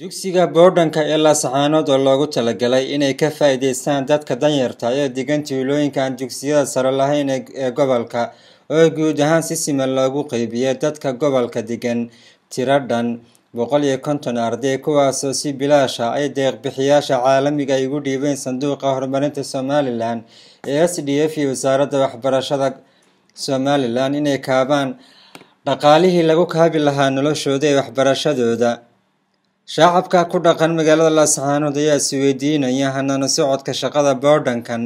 Dugsiga boodhanka ee Laascaanood oo loogu talagalay inay ka faa'iideystaan dadka danyarta ee degan tuulooyinka aan dugsiyada sare lahayn ee gobolka oo guud ahaan si siman loogu qaybiyay dadka gobolka degan tiro dhan 150 arday kuwaas oo si bilaash ah ay deeq-bixiyaasha caalamiga ay ugu dhiibeen sanduuqa horumarinta Somaliland ee SDF iyo wasaaradda waxbarashada Somaliland inay kaabaan dhaqaalihii lagu kaabi lahaa noloshooda ee waxbarashadooda. shacabka ku dhaqan magaalada Laascaanood ayaa is weydiinaya hanaan socodka shaqada boodhankan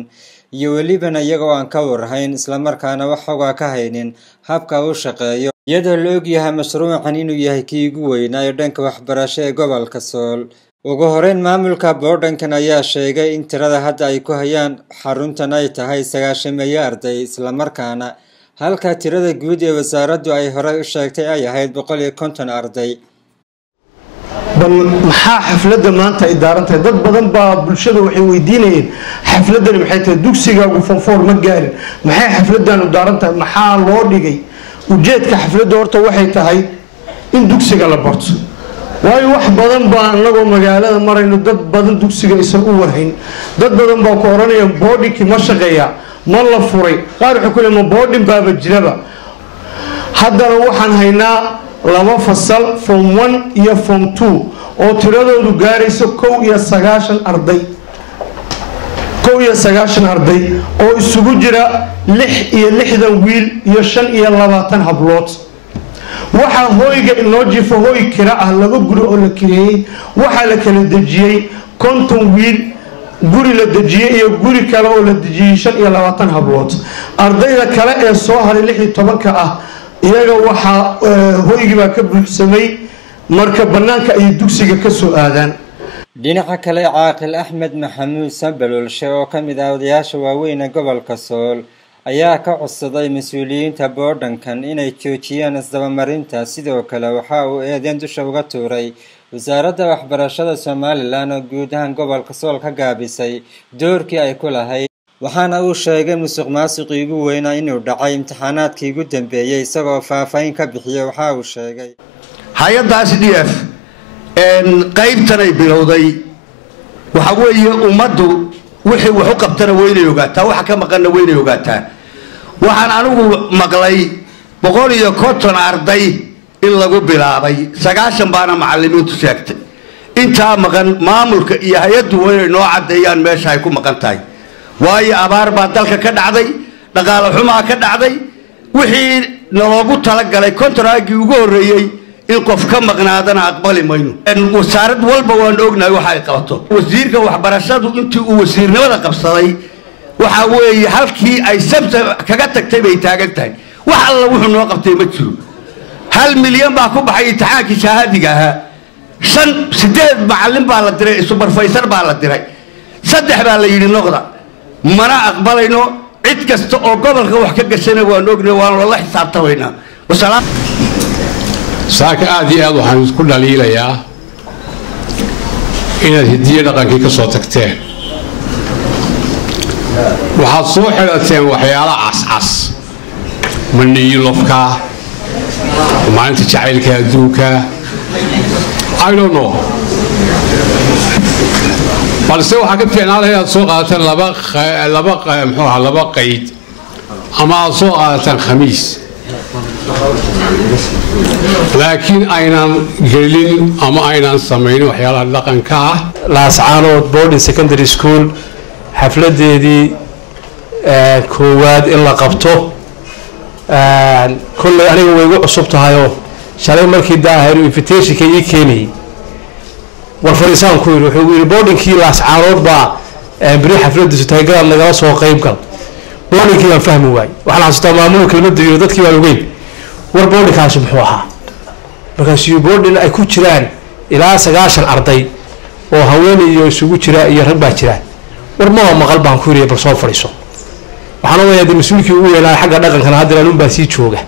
iyo weliba iyagoo aan ka warhayn isla markaana wax xog ah ka haynin habka uu shaqeeyo iyadoo la og yahay mashruucan inuu yahay kii ugu weynaa ee dhanka waxbarasho ee gobolka Sool. ugu horeyn maamulka boodhankan ayaa sheegay in tirada hadda ay ku hayaan xaruntan ay tahay 90 arday isla markaana halka tirada guud ee wasaaraddu ay hore u sheegtay ay ahayd 150 arday. bal maxaa xafladda maanta ay daarantay dad badan baa bulshada waxay weydiinayeen xafladdan maxay tahay dugsigaagu fonfoor ma gaarin maxay xafladdan u daarantay maxaa loo dhigay ujeedka xafladda horta waxay tahay in dugsiga la barto waayo wax badan baa anagoo magaalada marayno dad badan dugsiga aysan u warhayn dad badan baa ku oranaya boodhinkii ma shaqeeya ma la furay qaar wuxuu ku leeyahay boodhin baaba jiraba haddana waxaan haynaa laba fasal form 1 iyo form 2 oo tiradoodu gaarayso 190 arday 190 arday oo isugu jira 60 wiil iyo 25 hablood waxa hooyga inoo jifo hooy kira ah laba guri oo la kireeyay waxa la kala dejiyay 50 wiil guri la dejiyay iyo guri kale oo la dejiyay 25 hablood ardayda kale ee soo haray 16 ah iyaga waxa hooyigi baa ka buuxsamay marka banaanka ay dugsiga ka soo aadaan. dhinaca kale Caaqil Axmed Maxamuud Sanbalolshe oo ka mid ah odayaasha waaweyn ee gobolka Sool ayaa ka codsaday mas'uuliyiinta boodhankan inay joojiyaan isdabamarinta sidoo kale waxa uu eedeyn dusha uga tuuray wasaaradda waxbarashada Somaliland oo guud ahaan gobolka Sool ka gaabisay doorkii ay ku lahayd waxaana uu sheegay musuqmaasuqii ugu weynaa inuu dhacay imtixaanaadkii ugu dambeeyay isagoo faahfaahin ka bixiyay waxa uu sheegay hay'adda SDF qaybtan ay bilowday waxa weeye ummaddu wixii wax u qabtana weynay ogaataa waxa ka maqanna weynay ogaataa waxaan anigu maqlay 150 arday in lagu bilaabay 90 baana macallimiintu sheegtay intaa maqan maamulka iyo hay'addu weynay noo cadeeyaan meesha ay ku maqan tahay waayo abaar baa dalka ka dhacday dhaqaale xumo ka dhacday wixii loogu talagalay kontraagii ugu horeeyay in qof ka maqnaadana aqbali mayno wasaarad walba waan ognahay waxa ay qabato wasiirka waxbarashadu intii uu wasiirnimada qabsaday waxa weeye halkii ay sabta kaga tagtay bay taagan tahay wax alla wuxuu noo qabtay ma jiro 1 milyan baa ku baxay imtixaankii shahaadiga ahaa 8 macallin baa la diray supervisor baa la diray 3 baa la yiri noqda mana aqbalayno cid kasta oo gobolka wax ka gashay waan ognahay waan la xisaabtamaynaa wasalaam saaka aad iyo aad waxaan isku dhaliilayaa inaad hidiyo dhaqankii ka soo tagteen waxaad soo xidhateen waxyaalo cascas maniilofka maalinta jacaylka adduunka I don't know balse waxaa ka fiicnaan lahayd aad soo qaadataan laba qayd ama aad soo qaadataan khamiis laakiin aynan gelin ama aynan samaynin waxyaalaha dhaqanka ah. Laascaanood boarding secondary school xafladeedii koowaad in la qabto kullay aniga way ugu cusub tahayoo shalay markii daahir invitationka ii keenayay war fariisaan ku yiri wuxuu yiri boardingkii Laascaanood baa bari xafladiisu tahay galaad nagala soo qayb gal boardingkii waan fahmi waayay waxaan xasuustaa maamulka kelmadda iyo dadkii waa ogeyn war boardingkaasi muxuu ahaa markaasuu boarding ay ku jiraan ilaa 90 arday oo haween iyo isugu jira iyo rag baa jira war ma maqal baan ku yiri bal soo fariiso waxaan ogahay mas'uulkii ugu weynaa xagga dhaqanka hadda baa sii jooga